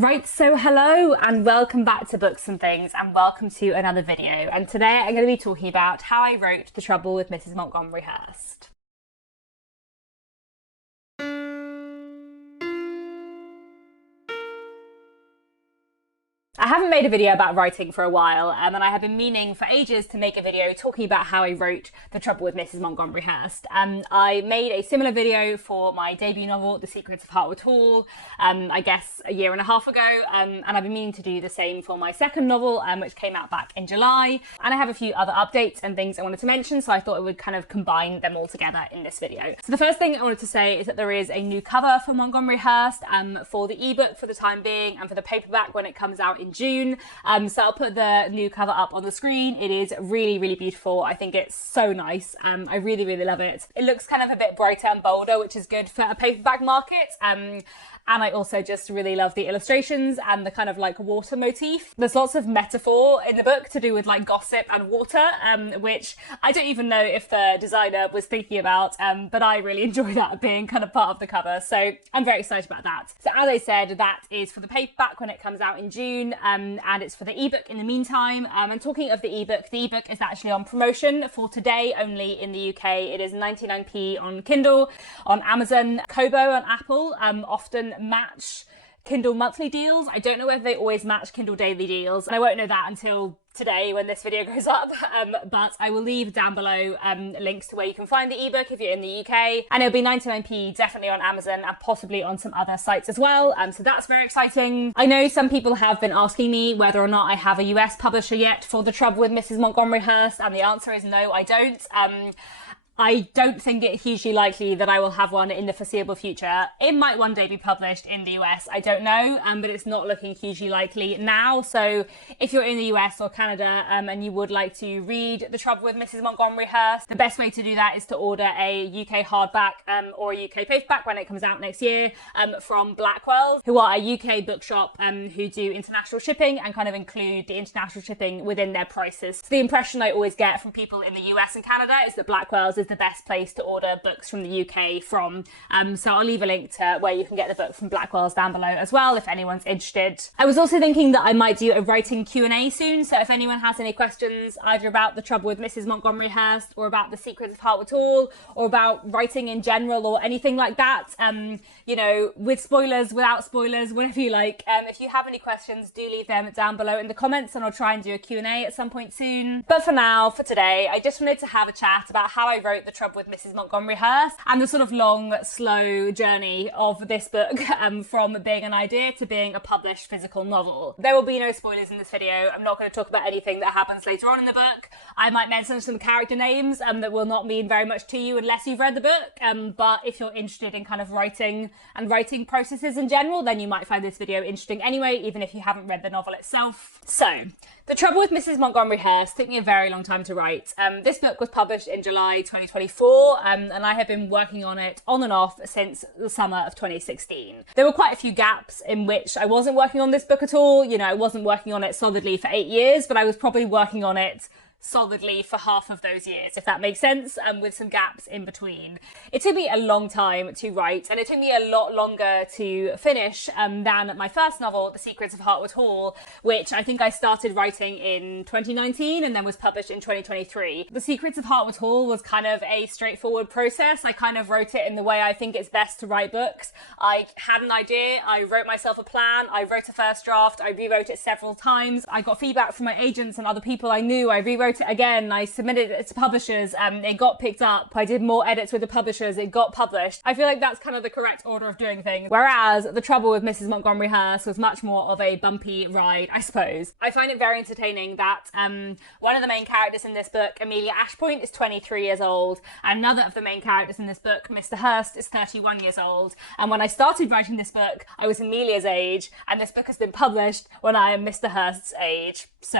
Right, so hello and welcome back to Books and Things, and welcome to another video. And today I'm going to be talking about how I wrote The Trouble with Mrs Montgomery Hurst. I haven't made a video about writing for a while, and I have been meaning for ages to make a video talking about how I wrote The Trouble with Mrs Montgomery Hurst. I made a similar video for my debut novel, The Secrets of Hartwood Hall, I guess a year and a half ago, and I've been meaning to do the same for my second novel, which came out back in July. And I have a few other updates and things I wanted to mention, so I thought I would kind of combine them all together in this video. So the first thing I wanted to say is that there is a new cover for Montgomery Hurst for the ebook for the time being, and for the paperback when it comes out in June. So I'll put the new cover up on the screen. It is really, really beautiful. I think it's so nice. I really, really love it. It looks kind of a bit brighter and bolder, which is good for a paperback market. And I also just really love the illustrations and the kind of like water motif. There's lots of metaphor in the book to do with like gossip and water, which I don't even know if the designer was thinking about, but I really enjoy that being kind of part of the cover. So I'm very excited about that. So as I said, that is for the paperback when it comes out in June, and it's for the ebook in the meantime. And talking of the ebook is actually on promotion for today only in the UK. It is 99p on Kindle, on Amazon, Kobo on Apple, often match Kindle monthly deals. I don't know whether they always match Kindle daily deals, and I won't know that until today when this video goes up, but I will leave down below links to where you can find the ebook if you're in the UK, and it'll be 99p definitely on Amazon and possibly on some other sites as well, so that's very exciting. I know some people have been asking me whether or not I have a US publisher yet for The Trouble with Mrs Montgomery Hurst, and the answer is no, I don't. I don't think it's hugely likely that I will have one in the foreseeable future. It might one day be published in the US, I don't know, but it's not looking hugely likely now. So if you're in the US or Canada and you would like to read The Trouble with Mrs Montgomery Hurst, the best way to do that is to order a UK hardback or a UK paperback when it comes out next year from Blackwell, who are a UK bookshop who do international shipping and kind of include the international shipping within their prices. So the impression I always get from people in the US and Canada is that Blackwell's is the best place to order books from the UK from. So I'll leave a link to where you can get the book from Blackwell's down below as well if anyone's interested. I was also thinking that I might do a writing Q&A soon, so if anyone has any questions either about The Trouble with Mrs Montgomery Hurst or about The Secrets of Hartwood Hall or about writing in general or anything like that, you know, with spoilers, without spoilers, whatever you like, if you have any questions, do leave them down below in the comments and I'll try and do a Q&A at some point soon. But for now, for today, I just wanted to have a chat about how I wrote The Trouble with Mrs Montgomery Hurst and the sort of long, slow journey of this book from being an idea to being a published physical novel. There will be no spoilers in this video. I'm not going to talk about anything that happens later on in the book. I might mention some character names that will not mean very much to you unless you've read the book, but if you're interested in kind of writing and writing processes in general, then you might find this video interesting anyway, even if you haven't read the novel itself. So, The Trouble with Mrs Montgomery Hurst took me a very long time to write. This book was published in July 2024, and I have been working on it on and off since the summer of 2016. There were quite a few gaps in which I wasn't working on this book at all. You know, I wasn't working on it solidly for 8 years, but I was probably working on it solidly for half of those years, if that makes sense, with some gaps in between. It took me a long time to write, and it took me a lot longer to finish than my first novel, The Secrets of Hartwood Hall, which I think I started writing in 2019 and then was published in 2023. The Secrets of Hartwood Hall was kind of a straightforward process. I kind of wrote it in the way I think it's best to write books. I had an idea, I wrote myself a plan, I wrote a first draft, I rewrote it several times. I got feedback from my agents and other people I knew. I rewrote it again, I submitted it to publishers, it got picked up, I did more edits with the publishers, it got published. I feel like that's kind of the correct order of doing things. Whereas The Trouble with Mrs Montgomery Hurst was much more of a bumpy ride, I suppose. I find it very entertaining that one of the main characters in this book, Amelia Ashpoint, is 23 years old, and another of the main characters in this book, Mr Hurst, is 31 years old. And when I started writing this book, I was Amelia's age, and this book has been published when I am Mr Hurst's age. So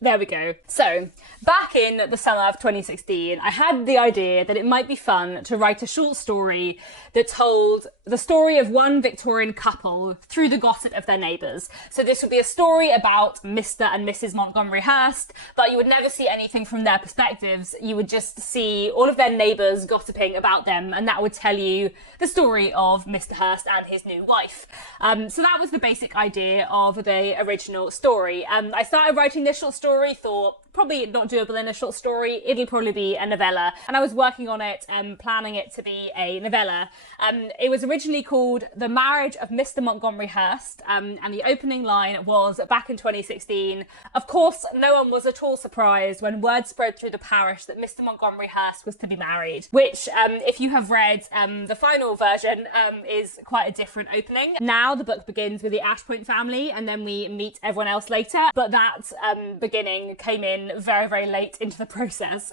there we go. So Back in the summer of 2016, I had the idea that it might be fun to write a short story that told the story of one Victorian couple through the gossip of their neighbours. So this would be a story about Mr. and Mrs. Montgomery Hurst, but you would never see anything from their perspectives. You would just see all of their neighbours gossiping about them, and that would tell you the story of Mr. Hurst and his new wife. So that was the basic idea of the original story. I started writing this short story, thought probably not doable in a short story, it'll probably be a novella. And I was working on it and planning it to be a novella. It was originally called The Marriage of Mr. Montgomery Hurst, and the opening line was, back in 2016, of course, no one was at all surprised when word spread through the parish that Mr. Montgomery Hurst was to be married, which, if you have read the final version, is quite a different opening. Now the book begins with the Ashpoint family, and then we meet everyone else later, but that beginning came in very, very late into the process.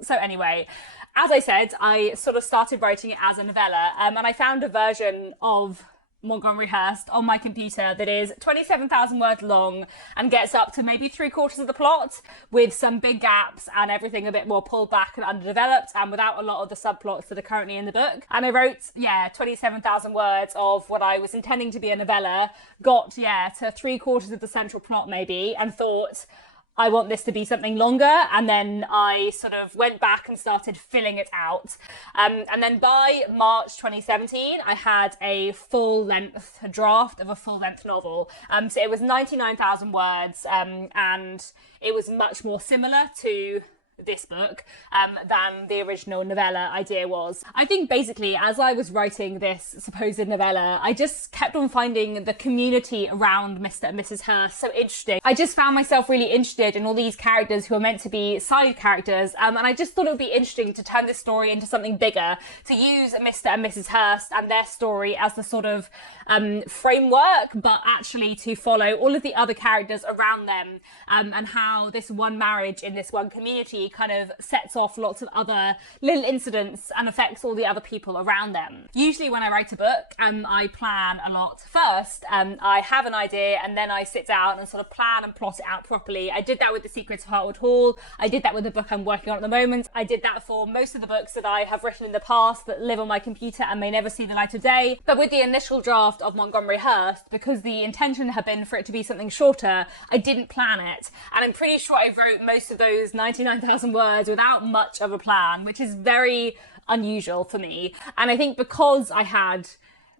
So anyway, as I said, I sort of started writing it as a novella, and I found a version of Montgomery Hurst on my computer that is 27,000 words long and gets up to maybe 3/4 of the plot, with some big gaps and everything a bit more pulled back and underdeveloped, and without a lot of the subplots that are currently in the book. And I wrote, 27,000 words of what I was intending to be a novella, got, to 3/4 of the central plot maybe, and thought, I want this to be something longer, and then I sort of went back and started filling it out. And then by March 2017, I had a full-length draft of a full-length novel. So it was 99,000 words, and it was much more similar to this book than the original novella idea was. I think basically, as I was writing this supposed novella, I just kept on finding the community around Mr. and Mrs. Hurst so interesting. I just found myself really interested in all these characters who are meant to be side characters, and I just thought it would be interesting to turn this story into something bigger, to use Mr. and Mrs. Hurst and their story as the sort of framework, but actually to follow all of the other characters around them, and how this one marriage in this one community kind of sets off lots of other little incidents and affects all the other people around them. Usually when I write a book, I plan a lot first. I have an idea and then I sit down and sort of plan and plot it out properly. I did that with The Secrets of Hartwood Hall. I did that with the book I'm working on at the moment. I did that for most of the books that I have written in the past that live on my computer and may never see the light of day. But with the initial draft of Montgomery Hurst, because the intention had been for it to be something shorter, I didn't plan it. And I'm pretty sure I wrote most of those 99,000 words without much of a plan, which is very unusual for me. And I think because I had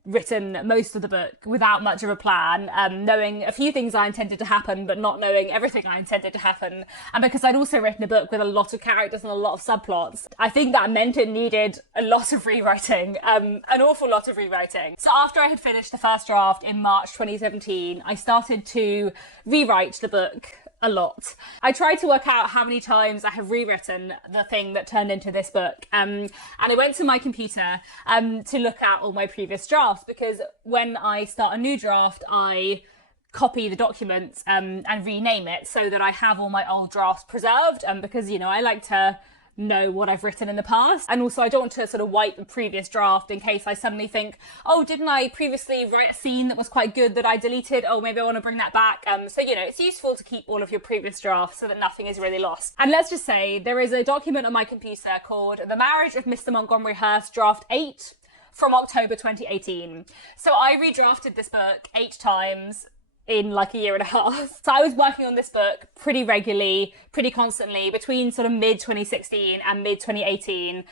written most of the book without much of a plan, knowing a few things I intended to happen, but not knowing everything I intended to happen, and because I'd also written a book with a lot of characters and a lot of subplots, I think that meant it needed a lot of rewriting, an awful lot of rewriting. So after I had finished the first draft in March 2017, I started to rewrite the book a lot. I tried to work out how many times I have rewritten the thing that turned into this book, and I went to my computer to look at all my previous drafts, because when I start a new draft, I copy the document and rename it so that I have all my old drafts preserved, because, you know, I like to know what I've written in the past, and also I don't want to sort of wipe the previous draft in case I suddenly think, oh, didn't I previously write a scene that was quite good that I deleted? Oh, maybe I want to bring that back. So, you know, it's useful to keep all of your previous drafts so that nothing is really lost. And let's just say there is a document on my computer called The Marriage of Mr. Montgomery Hurst, Draft 8 from October 2018. So I redrafted this book 8 times in like a year and a half. So I was working on this book pretty regularly, pretty constantly between sort of mid 2016 and mid 2018.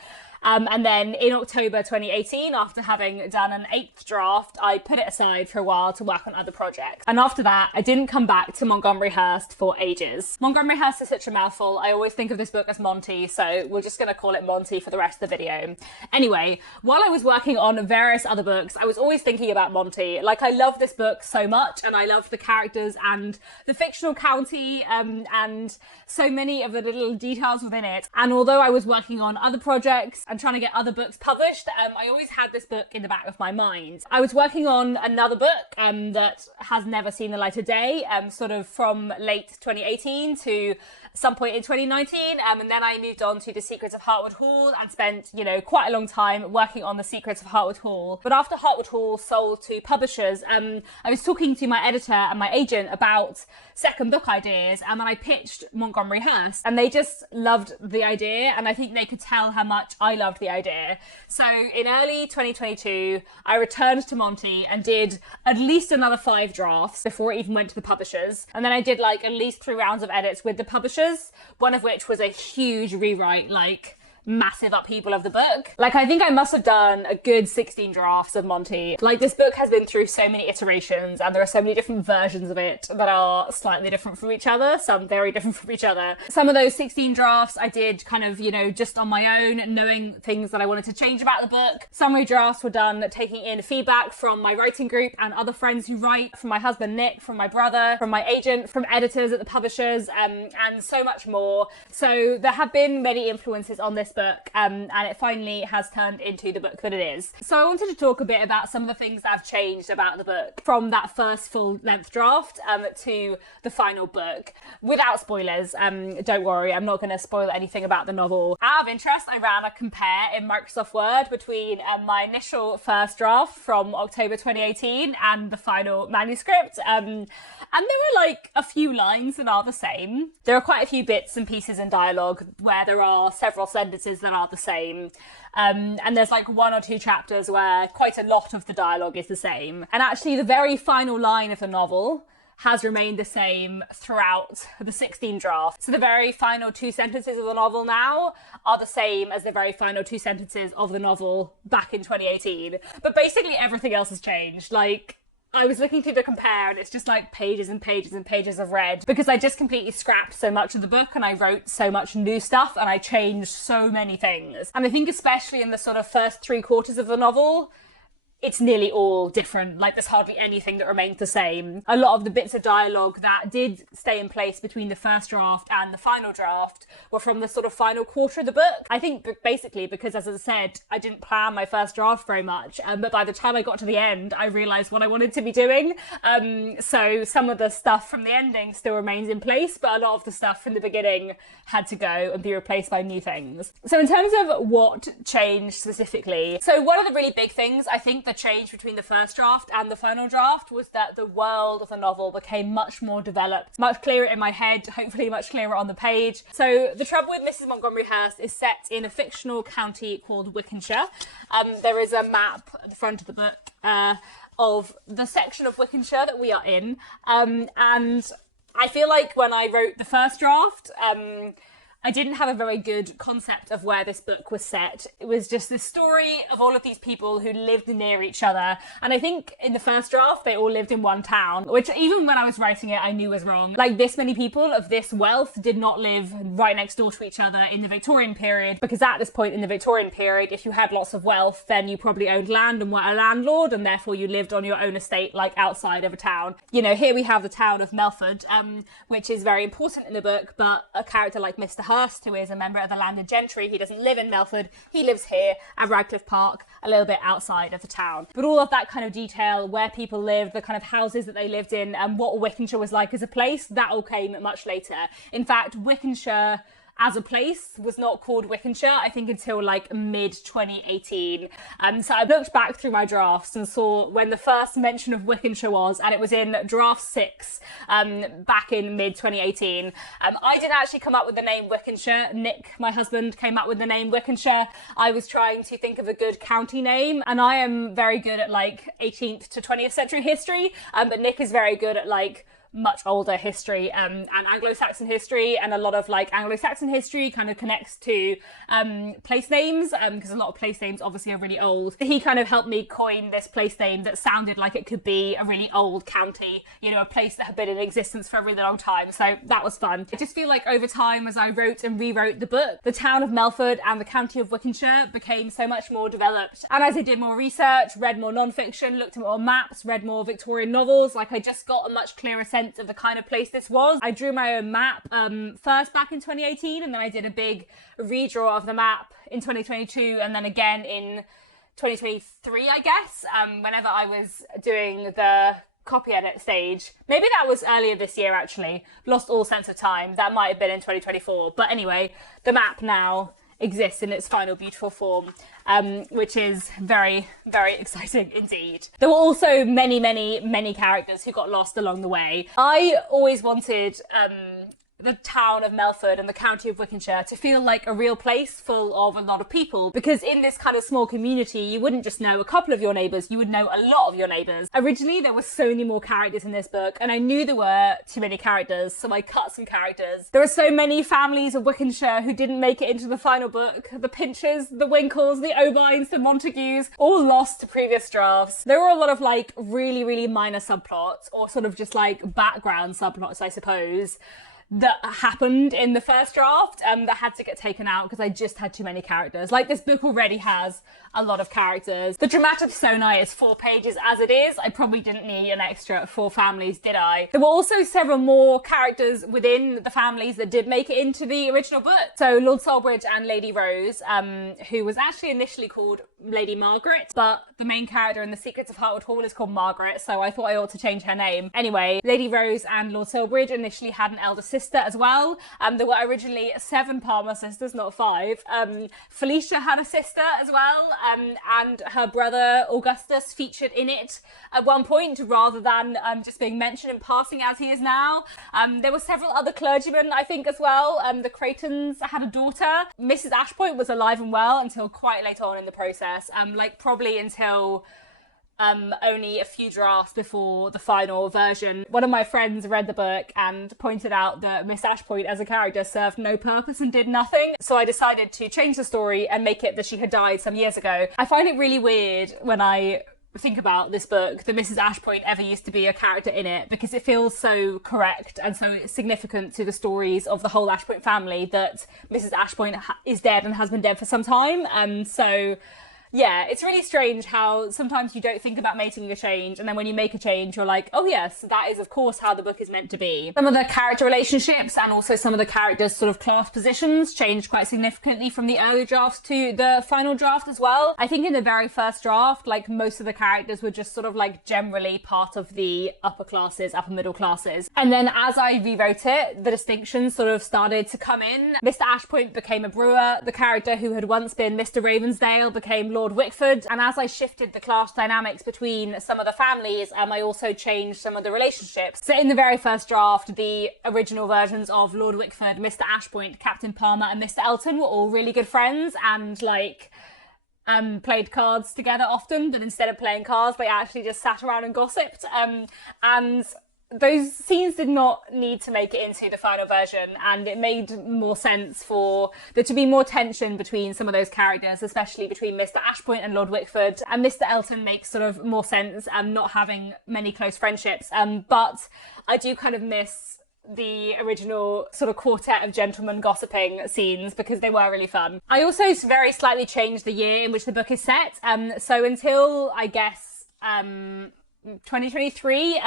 And then in October 2018, after having done an 8th draft, I put it aside for a while to work on other projects. And after that, I didn't come back to Montgomery Hurst for ages. Montgomery Hurst is such a mouthful. I always think of this book as Monty, so we're just going to call it Monty for the rest of the video. Anyway, while I was working on various other books, I was always thinking about Monty. Like, I love this book so much, and I love the characters and the fictional county, and so many of the little details within it. And although I was working on other projects and and trying to get other books published, I always had this book in the back of my mind. I was working on another book that has never seen the light of day, sort of from late 2018 to some point in 2019, and then I moved on to The Secrets of Hartwood Hall and spent, quite a long time working on The Secrets of Hartwood Hall. But after Hartwood Hall sold to publishers, I was talking to my editor and my agent about second book ideas, and then I pitched Montgomery Hurst, and they just loved the idea, and I think they could tell how much I loved the idea. So in early 2022, I returned to Monty and did at least another 5 drafts before it even went to the publishers, and then I did at least 3 rounds of edits with the publishers, one of which was a huge rewrite, massive upheaval of the book. I think I must have done a good 16 drafts of Monty. This book has been through so many iterations, and there are so many different versions of it that are slightly different from each other, some very different from each other. Some of those 16 drafts I did kind of, just on my own, knowing things that I wanted to change about the book. Summary drafts were done taking in feedback from my writing group and other friends who write, from my husband Nick, from my brother, from my agent, from editors at the publishers, and so much more. So there have been many influences on this book, and it finally has turned into the book that it is. So I wanted to talk a bit about some of the things that have changed about the book from that first full-length draft to the final book, without spoilers. Don't worry, I'm not going to spoil anything about the novel. Out of interest, I ran a compare in Microsoft Word between my initial first draft from October 2018 and the final manuscript, and there were a few lines that are the same. There are quite a few bits and pieces in dialogue where there are several sentences that are the same, and there's 1 or 2 chapters where quite a lot of the dialogue is the same. And actually the very final line of the novel has remained the same throughout the 16 drafts. So the very final 2 sentences of the novel now are the same as the very final 2 sentences of the novel back in 2018. But basically everything else has changed. I was looking through the compare, and it's just pages and pages and pages of red, because I just completely scrapped so much of the book and I wrote so much new stuff and I changed so many things. And I think especially in the sort of first 3/4 of the novel, it's nearly all different. There's hardly anything that remains the same. A lot of the bits of dialogue that did stay in place between the first draft and the final draft were from the sort of final quarter of the book. I think basically because, as I said, I didn't plan my first draft very much, but by the time I got to the end, I realised what I wanted to be doing. So some of the stuff from the ending still remains in place, but a lot of the stuff from the beginning had to go and be replaced by new things. So in terms of what changed specifically, so one of the really big things, I think, the change between the first draft and the final draft was that the world of the novel became much more developed, much clearer in my head, hopefully much clearer on the page. So The Trouble with Mrs Montgomery Hurst is set in a fictional county called Wickenshire. There is a map at the front of the book of the section of Wickenshire that we are in, and I feel like when I wrote the first draft, I didn't have a very good concept of where this book was set. It was just the story of all of these people who lived near each other. And I think in the first draft, they all lived in one town, which even when I was writing it, I knew was wrong. This many people of this wealth did not live right next door to each other in the Victorian period, because at this point in the Victorian period, if you had lots of wealth, then you probably owned land and were a landlord, and therefore you lived on your own estate, outside of a town. Here we have the town of Melford, which is very important in the book, but a character like Mr. Hurst, who is a member of the landed gentry, he doesn't live in Melford, he lives here at Radcliffe Park, a little bit outside of the town. But all of that kind of detail, where people lived, the kind of houses that they lived in, and what Wickenshire was like as a place, that all came much later. In fact, Wickenshire as a place was not called Wickenshire, I think, until mid 2018. So I looked back through my drafts and saw when the first mention of Wickenshire was, and it was in draft 6 back in mid 2018. I didn't actually come up with the name Wickenshire. Nick, my husband, came up with the name Wickenshire. I was trying to think of a good county name, and I am very good at 18th to 20th century history, but Nick is very good at much older history and Anglo-Saxon history, and a lot of Anglo-Saxon history kind of connects to place names, because a lot of place names obviously are really old. He kind of helped me coin this place name that sounded like it could be a really old county, a place that had been in existence for a really long time. So that was fun. I just feel like over time, as I wrote and rewrote the book, the town of Melford and the county of Wickenshire became so much more developed. And as I did more research, read more non-fiction, looked at more maps, read more Victorian novels, I just got a much clearer sense sense of the kind of place this was. I drew my own map first back in 2018, and then I did a big redraw of the map in 2022, and then again in 2023, I guess, whenever I was doing the copy edit stage. Maybe that was earlier this year, actually. Lost all sense of time. That might have been in 2024. But anyway, the map now exists in its final beautiful form, which is very, very exciting indeed. There were also many characters who got lost along the way. I always wanted the town of Melford and the county of Wickenshire to feel like a real place full of a lot of people, because in this kind of small community you wouldn't just know a couple of your neighbours, you would know a lot of your neighbours. Originally there were so many more characters in this book, and I knew there were too many characters, so I cut some characters. There are so many families of Wickenshire who didn't make it into the final book. The Pinches, the Winkles, the O'Bynes, the Montagues, all lost to previous drafts. There were a lot of like really minor subplots, or sort of just like background subplots, I suppose, that happened in the first draft that had to get taken out because I just had too many characters. Like, this book already has a lot of characters. The dramatic persona is 4 pages as it is. I probably didn't need an extra 4 families, did I? There were also several more characters within the families that did make it into the original book. So Lord Solbridge and Lady Rose, who was actually initially called Lady Margaret, but the main character in The Secrets of Hartwood Hall is called Margaret, so I thought I ought to change her name. Anyway, Lady Rose and Lord Solbridge initially had an elder sister as well. There were originally 7 Palmer sisters, not 5. Felicia had a sister as well, and her brother Augustus featured in it at one point, rather than just being mentioned in passing as he is now. There were several other clergymen, I think, as well. The Creightons had a daughter. Mrs Ashpoint was alive and well until quite late on in the process, like probably until only a few drafts before the final version. One of my friends read the book and pointed out that Miss Ashpoint as a character served no purpose and did nothing. So I decided to change the story and make it that she had died some years ago. I find it really weird when I think about this book that Mrs Ashpoint ever used to be a character in it, because it feels so correct and so significant to the stories of the whole Ashpoint family that Mrs Ashpoint is dead and has been dead for some time. So yeah, it's really strange how sometimes you don't think about making a change, and then when you make a change, you're like, oh yes, that is of course how the book is meant to be. Some of the character relationships and also some of the characters' sort of class positions changed quite significantly from the early drafts to the final draft as well. I think in the very first draft, like, most of the characters were just sort of like generally part of the upper classes, upper middle classes. And then as I rewrote it, the distinctions sort of started to come in. Mr Ashpoint became a brewer. The character who had once been Mr Ravensdale became Lord Wickford, and as I shifted the class dynamics between some of the families, I also changed some of the relationships. So in the very first draft, the original versions of Lord Wickford, Mr Ashpoint, Captain Palmer and Mr Elton were all really good friends and like played cards together often, but instead of playing cards they actually just sat around and gossiped, and those scenes did not need to make it into the final version, and it made more sense for there to be more tension between some of those characters, especially between Mr Ashpoint and Lord Wickford. And Mr Elton makes sort of more sense, not having many close friendships, but I do kind of miss the original sort of quartet of gentlemen gossiping scenes because they were really fun. I also very slightly changed the year in which the book is set, so until I guess 2023,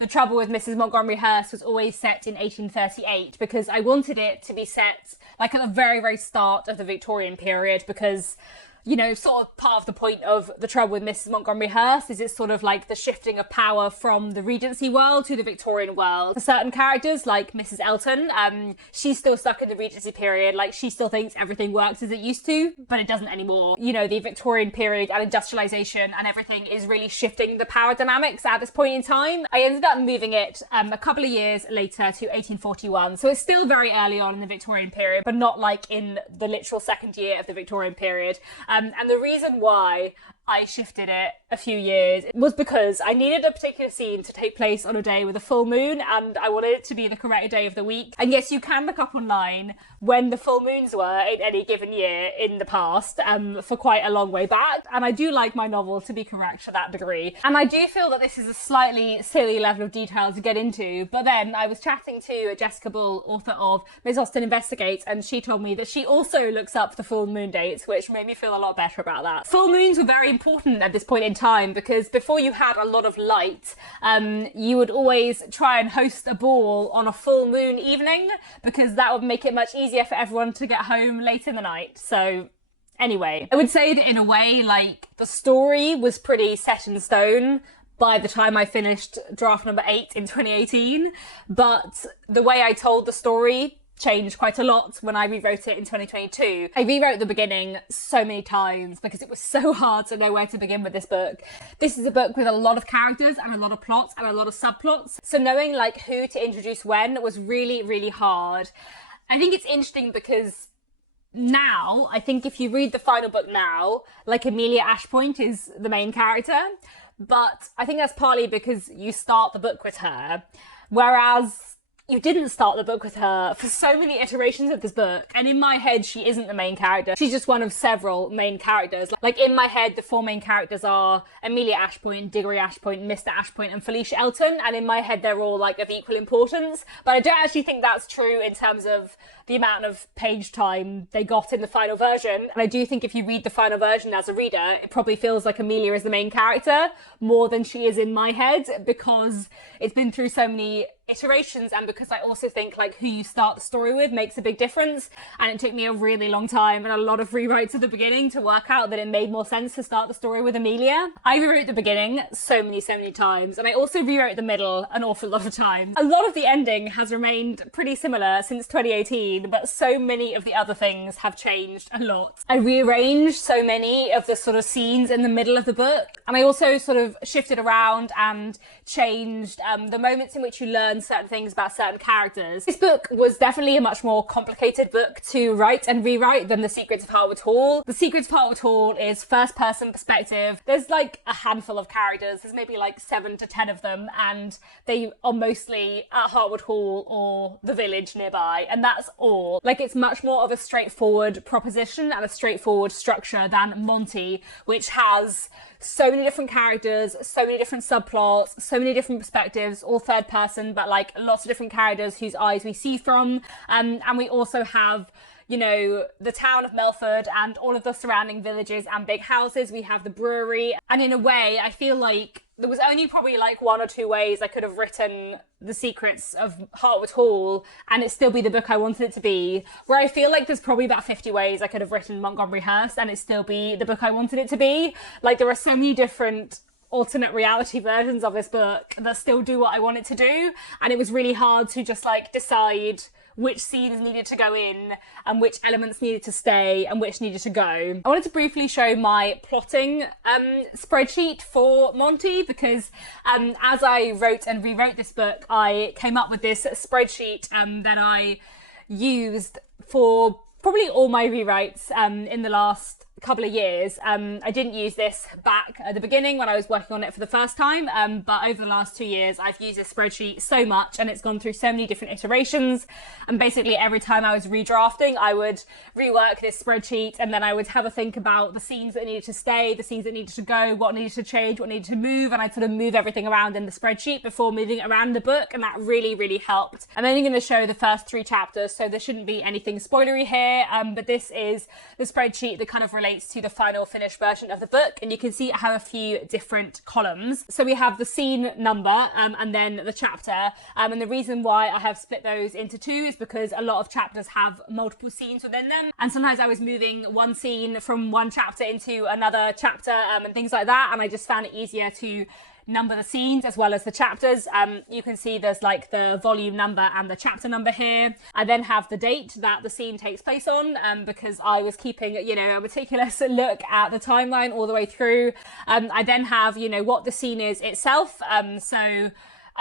The Trouble with Mrs Montgomery Hurst was always set in 1838 because I wanted it to be set like at the very start of the Victorian period, because, you know, sort of part of the point of The Trouble with Mrs Montgomery Hurst is it's sort of like the shifting of power from the Regency world to the Victorian world. For certain characters, like Mrs Elton, she's still stuck in the Regency period. Like, she still thinks everything works as it used to, but it doesn't anymore. You know, the Victorian period and industrialization and everything is really shifting the power dynamics at this point in time. I ended up moving it a couple of years later to 1841. So it's still very early on in the Victorian period, but not like in the literal second year of the Victorian period. And the reason why I shifted it a few years was because I needed a particular scene to take place on a day with a full moon, and I wanted it to be the correct day of the week. And yes, you can look up online when the full moons were in any given year in the past, for quite a long way back. And I do like my novel to be correct to that degree. And I do feel that this is a slightly silly level of detail to get into. But then I was chatting to Jessica Bull, author of Miss Austen Investigates, and she told me that she also looks up the full moon dates, which made me feel a lot better about that. Full moons were very important at this point in time, because before you had a lot of light, you would always try and host a ball on a full moon evening, because that would make it much easier for everyone to get home late in the night. So anyway, I would say that in a way, like, the story was pretty set in stone by the time I finished draft number 8 in 2018, but the way I told the story changed quite a lot when I rewrote it in 2022. I rewrote the beginning so many times because it was so hard to know where to begin with this book. This is a book with a lot of characters and a lot of plots and a lot of subplots. So knowing like who to introduce when was really, really hard. I think it's interesting because now, I think if you read the final book now, like Amelia Ashpoint is the main character, but I think that's partly because you start the book with her, whereas you didn't start the book with her for so many iterations of this book. And in my head, she isn't the main character. She's just one of several main characters. Like in my head, the 4 main characters are Amelia Ashpoint, Diggory Ashpoint, Mr. Ashpoint, and Felicia Elton. And in my head, they're all like of equal importance. But I don't actually think that's true in terms of the amount of page time they got in the final version. And I do think if you read the final version as a reader, it probably feels like Amelia is the main character more than she is in my head, because it's been through so many iterations, and because I also think like who you start the story with makes a big difference. And it took me a really long time and a lot of rewrites at the beginning to work out that it made more sense to start the story with Amelia. I rewrote the beginning so many times, and I also rewrote the middle an awful lot of times. A lot of the ending has remained pretty similar since 2018, but so many of the other things have changed a lot. I rearranged so many of the sort of scenes in the middle of the book, and I also sort of shifted around and changed the moments in which you learn certain things about certain characters. This book was definitely a much more complicated book to write and rewrite than The Secrets of Hartwood Hall. The Secrets of Hartwood Hall is first person perspective. There's like a handful of characters. There's maybe like 7 to 10 of them, and they are mostly at Hartwood Hall or the village nearby, and that's all. Like, it's much more of a straightforward proposition and a straightforward structure than Monty, which has so many different characters, so many different subplots, so many different perspectives, all third person, but like lots of different characters whose eyes we see from. And we also have, you know, the town of Melford and all of the surrounding villages and big houses. We have the brewery. And in a way, I feel like there was only probably like 1 or 2 ways I could have written The Secrets of Hartwood Hall and it still be the book I wanted it to be, where I feel like there's probably about 50 ways I could have written Montgomery Hurst and it still be the book I wanted it to be. Like, there are so many different alternate reality versions of this book that still do what I want it to do, and it was really hard to just like decide which scenes needed to go in and which elements needed to stay and which needed to go. I wanted to briefly show my plotting spreadsheet for Monty, because as I wrote and rewrote this book, I came up with this spreadsheet that I used for probably all my rewrites in the last couple of years. I didn't use this back at the beginning when I was working on it for the first time, but over the last 2 years I've used this spreadsheet so much, and it's gone through so many different iterations, and basically every time I was redrafting I would rework this spreadsheet, and then I would have a think about the scenes that needed to stay, the scenes that needed to go, what needed to change, what needed to move, and I'd sort of move everything around in the spreadsheet before moving it around the book, and that really helped. I'm only going to show the first 3 chapters, so there shouldn't be anything spoilery here, but this is the spreadsheet that kind of relates to the final finished version of the book, and you can see I have a few different columns. So we have the scene number and then the chapter, and the reason why I have split those into 2 is because a lot of chapters have multiple scenes within them, and sometimes I was moving one scene from one chapter into another chapter and things like that, and I just found it easier to number the scenes as well as the chapters. You can see there's like the volume number and the chapter number here. I then have the date that the scene takes place on, because I was keeping, you know, a meticulous look at the timeline all the way through. I then have, you know, what the scene is itself, so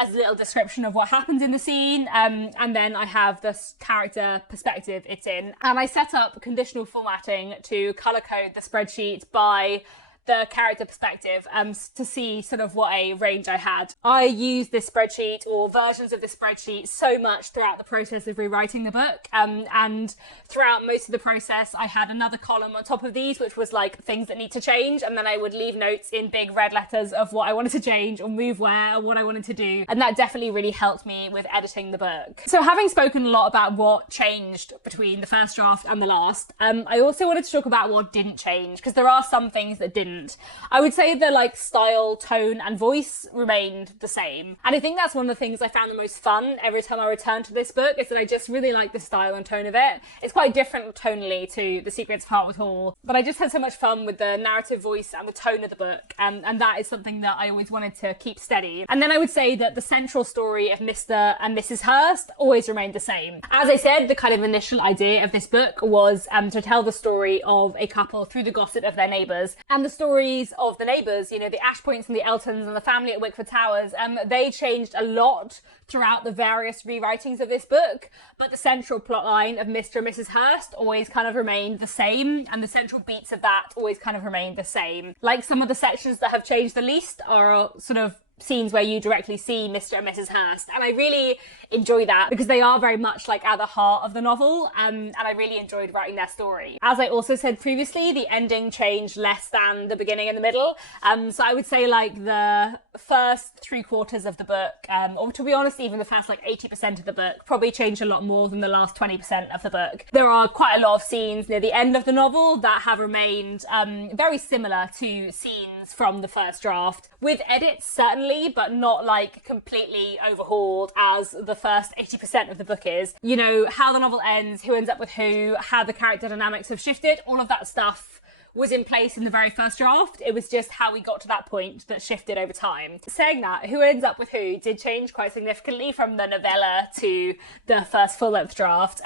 as a little description of what happens in the scene, and then I have this character perspective it's in, and I set up conditional formatting to color code the spreadsheet by the character perspective to see sort of what a range I had. I used this spreadsheet or versions of this spreadsheet so much throughout the process of rewriting the book, and throughout most of the process I had another column on top of these which was like things that need to change, and then I would leave notes in big red letters of what I wanted to change or move where or what I wanted to do, and that definitely really helped me with editing the book. So having spoken a lot about what changed between the first draft and the last, I also wanted to talk about what didn't change, because there are some things that didn't. different. I would say the like style, tone and voice remained the same. And I think that's one of the things I found the most fun every time I return to this book, is that I just really like the style and tone of it. It's quite different tonally to The Secrets of Hartwood Hall, but I just had so much fun with the narrative voice and the tone of the book, and that is something that I always wanted to keep steady. And then I would say that the central story of Mr. and Mrs. Hurst always remained the same. As I said, the kind of initial idea of this book was to tell the story of a couple through the gossip of their neighbours. And the stories of the neighbours, you know, the Ashpoints and the Eltons and the family at Wickford Towers, they changed a lot throughout the various rewritings of this book, but the central plotline of Mr. and Mrs. Hurst always kind of remained the same, and the central beats of that always kind of remained the same. Like, some of the sections that have changed the least are sort of scenes where you directly see Mr. and Mrs. Hurst, and I really enjoy that because they are very much like at the heart of the novel, and I really enjoyed writing their story. As I also said previously, the ending changed less than the beginning and the middle, so I would say like the first 3/4 of the book, or to be honest even the first like 80% of the book, probably changed a lot more than the last 20% of the book. There are quite a lot of scenes near the end of the novel that have remained very similar to scenes from the first draft, with edits certainly, but not like completely overhauled as the first 80% of the book is. You know, how the novel ends, who ends up with who, how the character dynamics have shifted, all of that stuff was in place in the very first draft. It was just how we got to that point that shifted over time. Saying that, who ends up with who did change quite significantly from the novella to the first full-length draft.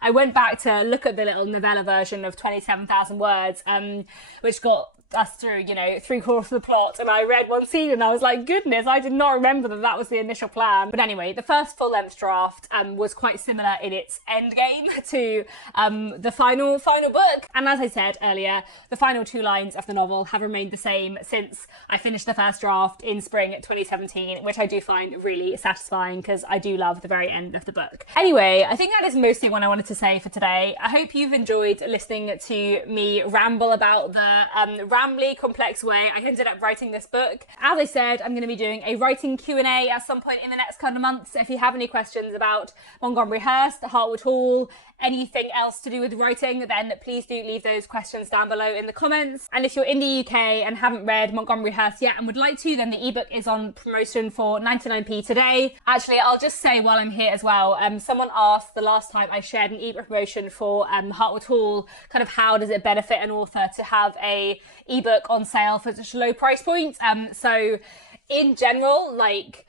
I went back to look at the little novella version of 27,000 words, which got us through, you know, 3/4 of the plot, and I read one scene and I was like, goodness, I did not remember that that was the initial plan. But anyway, the first full-length draft was quite similar in its end game to the final book. And as I said earlier, the final 2 lines of the novel have remained the same since I finished the first draft in spring 2017, which I do find really satisfying because I do love the very end of the book. Anyway, I think that is mostly what I wanted to say for today. I hope you've enjoyed listening to me ramble about the rambly, complex way I ended up writing this book. As I said, I'm going to be doing a writing Q&A at some point in the next couple of months. If you have any questions about Montgomery Hurst, Hartwood Hall, anything else to do with writing, then please do leave those questions down below in the comments. And if you're in the UK and haven't read Montgomery Hurst yet and would like to, then the ebook is on promotion for 99p today. Actually, I'll just say while I'm here as well, someone asked the last time I shared an ebook promotion for Hartwood Hall, kind of how does it benefit an author to have a ebook on sale for such a low price point. So in general, like,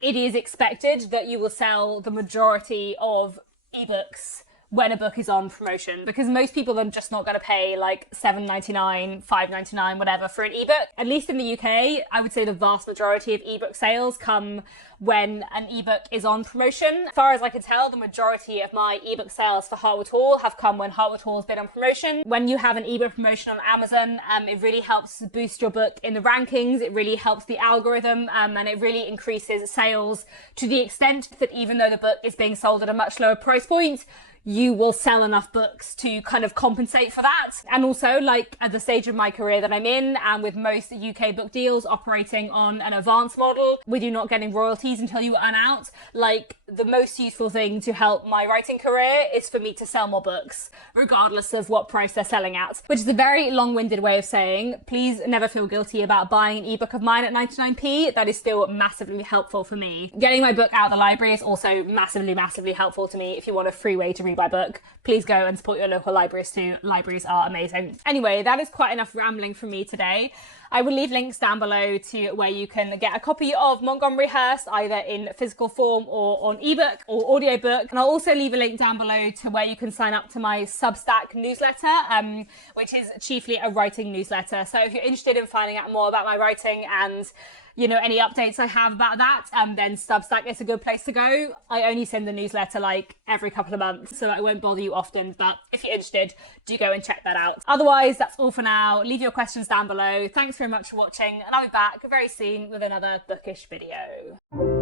it is expected that you will sell the majority of ebooks when a book is on promotion, because most people are just not going to pay like $7.99, $5.99, whatever for an ebook. At least in the UK, I would say the vast majority of ebook sales come when an ebook is on promotion. As far as I can tell, the majority of my ebook sales for Hartwood Hall have come when Hartwood Hall has been on promotion. When you have an ebook promotion on Amazon, it really helps boost your book in the rankings. It really helps the algorithm, and it really increases sales to the extent that even though the book is being sold at a much lower price point, you will sell enough books to kind of compensate for that. And also, like, at the stage of my career that I'm in, and with most UK book deals operating on an advance model, with you not getting royalties until you earn out, like, the most useful thing to help my writing career is for me to sell more books, regardless of what price they're selling at. Which is a very long-winded way of saying, please never feel guilty about buying an ebook of mine at 99p. That is still massively helpful for me. Getting my book out of the library is also massively, massively helpful to me. If you want a free way to read my book, please go and support your local libraries too. Libraries are amazing. Anyway, that is quite enough rambling from me today. I will leave links down below to where you can get a copy of Montgomery Hurst, either in physical form or on ebook or audiobook. And I'll also leave a link down below to where you can sign up to my Substack newsletter, which is chiefly a writing newsletter. So if you're interested in finding out more about my writing and, you know, any updates I have about that, then Substack is a good place to go. I only send the newsletter like every couple of months, so I won't bother you often, but if you're interested, do go and check that out. Otherwise, that's all for now. Leave your questions down below. Thanks very much for watching, and I'll be back very soon with another bookish video.